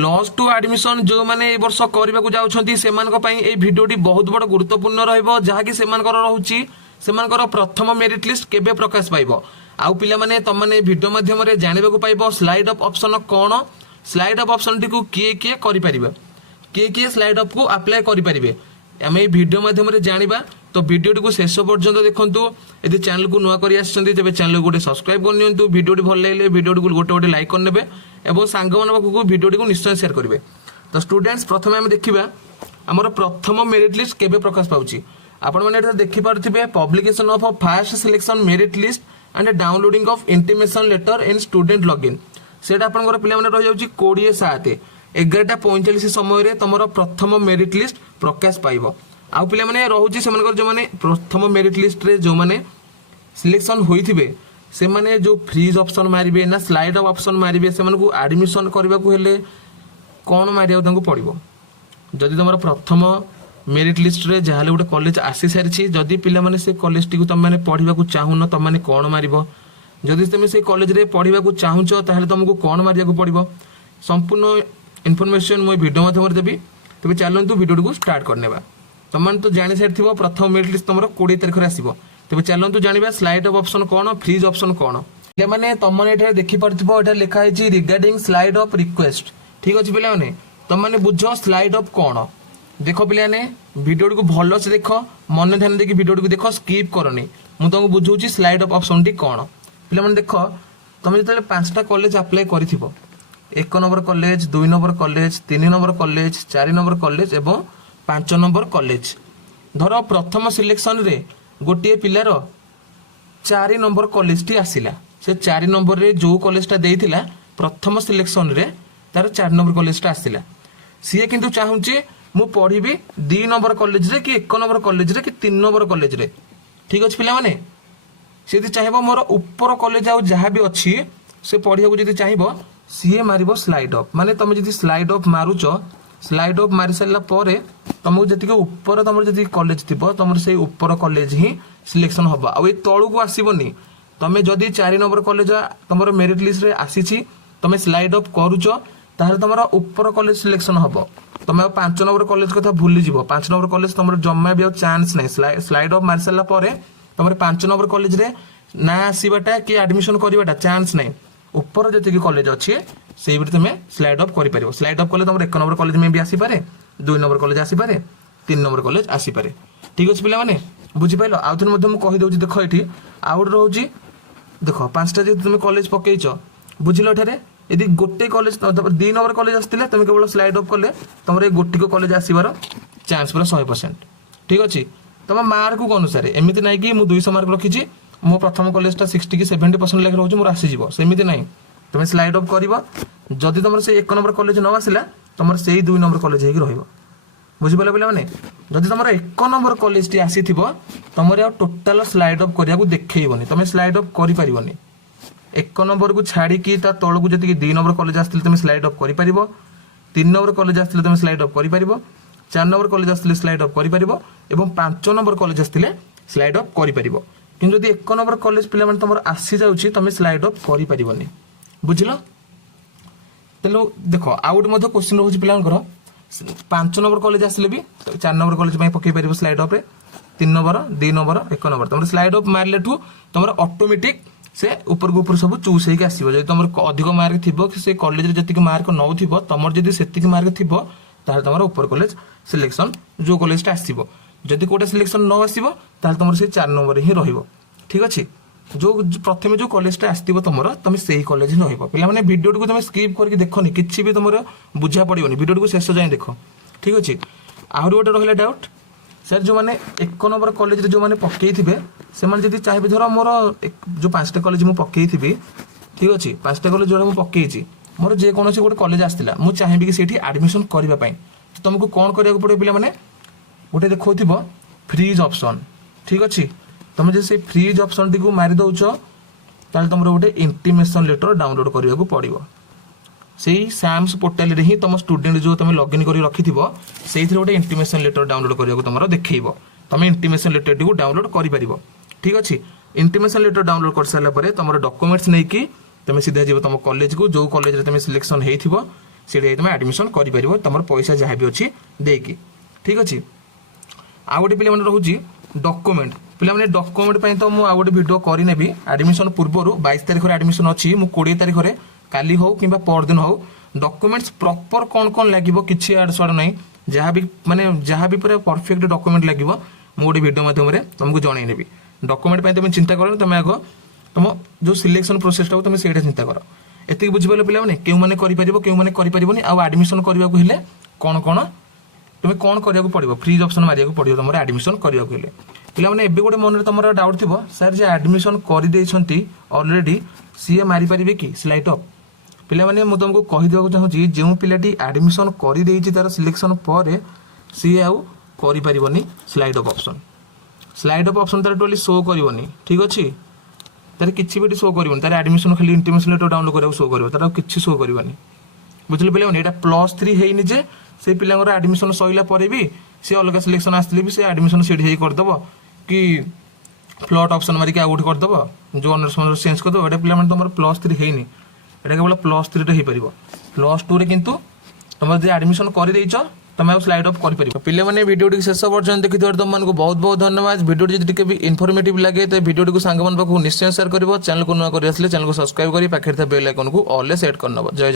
Plus two admission जो मैंने ए वर्ष करने को जाउछंती सेमानक पई ए वीडियोटी बहुत बड़ गुरुत्वपूर्ण रहइबो जहाँकि सेमानकर रहउची सेमानकर प्रथम मेरिट लिस्ट केबे प्रकाश पाइबो आउ पिला माने तम माने वीडियो माध्यम रे जानिबा को पाइबो स्लाइड अप ऑप्शन कोन स्लाइड अप ऑप्शन टी को किए करि परिबे किए स्लाइड अप को अप्लाई करि परिबे आम ये वीडियो माध्यम रे जानिबा तो वीडियो को शेष पर्यंत देखंतु यदि चैनल को नुआ करि आछंती तबे चैनल को गोटे सब्सक्राइब कर नियंतु वीडियो भल लागले वीडियो को गोटे गोटे लाइक कर नेबे एवं सांग मान पाखु वीडियो को निश्चय शेयर करेंगे। तो स्टूडेंट्स प्रथम आम देखा आमर प्रथम मेरिट लिस्ट केबे प्रकाश पाउची आपण माने देखि पारथिबे publication of first selection merit list and downloading of intimation letter in student login सेटा आपनकर पिला माने रह जाउची 20/7 समय रे तमरो प्रथम मेरिट लिस्ट प्रकाश पाइबो आउ पिला माने रहउची सेमानकर जो माने प्रथम मेरिट लिस्ट रे जो माने सिलेक्शन होइथिबे से माने जो फ्रीज ऑप्शन मारिबे ना स्लाइड अप ऑप्शन मारिबे से मानकु एडमिशन करबा को हेले कोन मारिया तांको पड़िबो जदि तमरो प्रथम मेरिट लिस्ट रे जहाले गोटे कॉलेज आसी सारिछि जदि पिला माने से कॉलेज टी को तम माने पढिबा को चाहुन तम माने कोन मारिबो जदि तुम से कॉलेज रे पढिबा को चाहुचो ताहले तुमको कोन मारिया को पड़िबो संपूर्ण इन्फॉर्मेशन मोय वीडियो माध्यम रे देबी तबे चलंतु वीडियो को स्टार्ट करनेबा तमन तो जानि सारथिबो प्रथम मेरिट लिस्ट तमरो 20 तारिख रे आसीबो तबे चलंतु जानिबा स्लाइड अप ऑप्शन कोन फ्रीज ऑप्शन कोन ले माने तमन एठा देखि परथिबो एठा लिखा है रिगार्डिंग स्लाइड अप रिक्वेस्ट ठीक अछि पिला माने तम माने बुझो स्लाइड अप कोन देखो पिला ने वीडियो को भलो से देखो मन ध्यान देखि वीडियो को देखो स्किप करनी मु तुमको बुझौची स्लाइड अप ऑप्शन टी कोन पिला माने देखो तुम जतले पांचटा कॉलेज अप्लाई करिथिबो 1 number college 2 number college 3 number college 4 number college एवं 5 नंबर कॉलेज धर प्रथम सिलेक्शन रे गोटे पिलार 4 नंबर कॉलेज टी आसिला से 4 नंबर रे जो कॉलेज टा देइथिला प्रथम सिलेक्शन रे तार 4 नंबर कॉलेज टा आसिला सीए किंतु चाहूची मु पढ़िबी 2 नंबर कॉलेज रे कि 1 नंबर कॉलेज रे कि 3 नंबर कॉलेज रे ठीक अछि पिला माने से चाहेबो मोर ऊपर कॉलेज आ जहाँ भी अच्छी से पढ़िया को जदि चाहिबो सीए मारिबो स्लाइड अप माने तुम जदि स्लाइड अप मारुचो स्लाइड अप मारि सारला परे तुमको जति ऊपर तुम जदि कॉलेज थिबो तुम से ऊपर कॉलेज ही सिलेक्शन होबा आ ए तळु को आसीबोनी तमे जदि 4 नंबर कॉलेज तुमरो मेरिट लिस्ट रे आसीछि तमे स्लाइड अप करूचो ताहले तुमरो ऊपर कॉलेज सिलेक्शन होबो तमे 5 नंबर कॉलेज कथा भूली जिवो 5 नंबर कॉलेज तुमरो जम्मा भी चांस नै स्लाइड अप मारि सारला परे तुमरो 5 नंबर कॉलेज रे ना आसीबाटा कि एडमिशन करिबाटा चांस नै ऊपर जति कॉलेज अछि सेही बिट तुमे स्लाइड अप करि परिबो स्लाइड अप करले तुमरो 1 नंबर कॉलेज में भी आसी पारे 2 नंबर कॉलेज आसी पारे 3 नंबर कॉलेज आसी पारे ठीक अछि पिला माने बुझि पाइलो आउथन मध्ये मु कहि दउछि देखो एठी आउट रहउछि देखो पांचटा जे तुमे कॉलेज पकेइछो बुझिलो एठारे यदि गोटे कॉलेज 2 नंबर कॉलेज आस्तिले तुमे केवल स्लाइड अप करले तुमरो ए गोटी को कॉलेज आसीबार चांस पूरा 100% ठीक अछि तम मार्क को अनुसार एमिति नै कि मु 200 मार्क रखिछि मो प्रथम कॉलेज टा 60 की 70% लेख रहउछि मोर आसी जिवो सेमिति नै तुम स्लाइड अप करिवो जदि तुमर से 1 नंबर कॉलेज न आसिला तुमर से 2 नंबर कॉलेज हेकि रहिबो बुझि पाले पिला माने जदि तुमर 1 नंबर कॉलेज टी आसीथिबो तुमर टोटल स्लाइड अप करिया को देखैबोनी तुम स्लाइड अप करि परिबोनी 1 नंबर को छाड़ी की ता तळु को जति 2 नंबर कॉलेज आस्तिले तुम स्लाइड अप करि परिबो 3 नंबर कॉलेज आस्तिले तुम स्लाइड अप करि परिबो 4 नंबर कॉलेज आस्तिले स्लाइड अप करि परिबो एवं 5 नंबर कॉलेज आस्तिले स्लाइड अप करि परिबो किंतु यदि 1 नंबर कॉलेज पिला माने तुमर आसी जाउची तुम स्लाइड अप करि परिबोनी बुझिलो तेलो देखो आउट मध्ये क्वेश्चन रहउची पिलांकर 5 नंबर कॉलेज आसले भी 4 नंबर कॉलेज में पकई परिबो स्लाइड अप रे 3 नंबर 2 नंबर 1 नंबर तुम स्लाइड अप मारले ठू तुम ऑटोमेटिक से ऊपर को ऊपर सब चूज हेक आसीबो जदि तुम अधिक मार्क थिबो कि से कॉलेज रे जति मार्क नौ थिबो तुमर जदि सेति मार्क थिबो तार तुम ऊपर कॉलेज सिलेक्शन जो कॉलेज टा आसीबो जदि कोटा सिलेक्शन न आसीबो तार तुम से 4 नंबर ही रहिबो ठीक अछि जो प्रथमे जो कॉलेज टा आस्तिबो तुमरो तुम सेही कॉलेज न होइबो पिला माने वीडियो को तुम स्किप करके देखोनी किछि भी तुमरो बुझा पड़िबोनी वीडियो को शेष जाय देखो ठीक अछि आहुर गोटे रहिला डाउट सर जो माने 1 नंबर कॉलेज रे जो माने पक्केई थिबे से माने जदी चाहेबे धरो मोर जो 5टा कॉलेज मु पक्केई थिबी ठीक अछि 5टा कॉलेज जो मु पक्केईची मोर जे कोनोसी गोटे कॉलेज आस्तिला मु चाहेबे कि सेठी एडमिशन करबा पई तुमको कोन करिया को पड़े पिला माने गोटे देखौथिबो फ्रीज ऑप्शन ठीक अछि तुम जे से फ्रीज ऑप्शन टी को मारि दउचो ताल तुमरो गोटे इंटीमेशन लेटर डाउनलोड करिया को पड़िबो सेही सैम्स पोर्टल रे ही तुम स्टूडेंट जो तुम लॉगिन करी रखिथिबो सेहिथि गोटे इंटीमेशन लेटर डाउनलोड करिया को तुमरो देखैबो तुम इंटीमेशन लेटर टी को डाउनलोड करि परिबो ठीक अछि इंटीमेशन लेटर डाउनलोड कर साला परे तुमरो डॉक्यूमेंट्स नै कि तुम सीधा जेबो तुम कॉलेज को जो कॉलेज रे तुम सिलेक्शन हेइथिबो से तुम एडमिशन कर तुम पैसा जहाँ भी अच्छी देकी ठीक अच्छे। आउ गोटे पे रोचे डॉक्यूमेंट पे डॉक्यूमेंट तो मुझे गोटे वीडियो करनेबी एडमिशन पूर्व 22 तारीख एडमिशन अच्छी मु 20 तारीख काली हो कि परदिन हो डॉक्यूमेंट्स प्रॉपर कौन कौन लगे किसी आड़ साड़ ना जहाँ भी माने जहाँ भी पूरा परफेक्ट डॉक्यूमेंट लगे मुझे गोटे वीडियो माध्यम तुमको जनईनेबी डॉक्यूमेंट तुम चिंता कर तुम आग तुम जो सिलेक्शन प्रोसेस तुम से चिंता कर एति बुझिपारे पे क्यों मैंने करें आउ एडमिशन करने को हेले कौन कौन तुम्हें कौन करा पड़ो फ्रीज ऑप्शन मारिया पड़ो तुम एडमिशन करने को पे गोटे मन तुम डाउट थी सर जे एडमिशन कर ऑलरेडी सी मारी पारे कि स्लाइड अप पे मुझे तुमको कहीदेवा चाहिए जो पिलाटी एडमिशन कर तार सिलेक्शन पर सी आउ कर स्लाइड अप ऑप्शन तार टोटली शो करनी ठीक अच्छे तार किसी भी शो कर तार एडमिशन खाली इंटीमेशन लेटर डाउनलोड करा शो कर तार किसी शो करनी बुझे पे यहाँ +3 है जे से पिलांर एडमिशन सैला पर भी सी अलग सिलेक्शन आसले भी से एडमिशन सीढ़ी करदेव कि प्लॉट ऑप्शन मारिक आउ गोटे करदेव जो ऑनर्स चेंज करदेव ये पे तुम +3 है यहाँ केवल +3 हो पार +2 कितु तुम जो एडमिशन कर तुम स्लाइड अप कर पे वीडियो शेष पर्यटन देखी तुमको बहुत बहुत धन्यवाद। वीडियो जी भी इनफॉर्मेटिव लगे तो वीडियो सांग निश्चय शेयर कर चैनल को नुआ कर चैनल को सब्सक्राइब कर पाखे बेल आइकन को ऑल सेट कर जय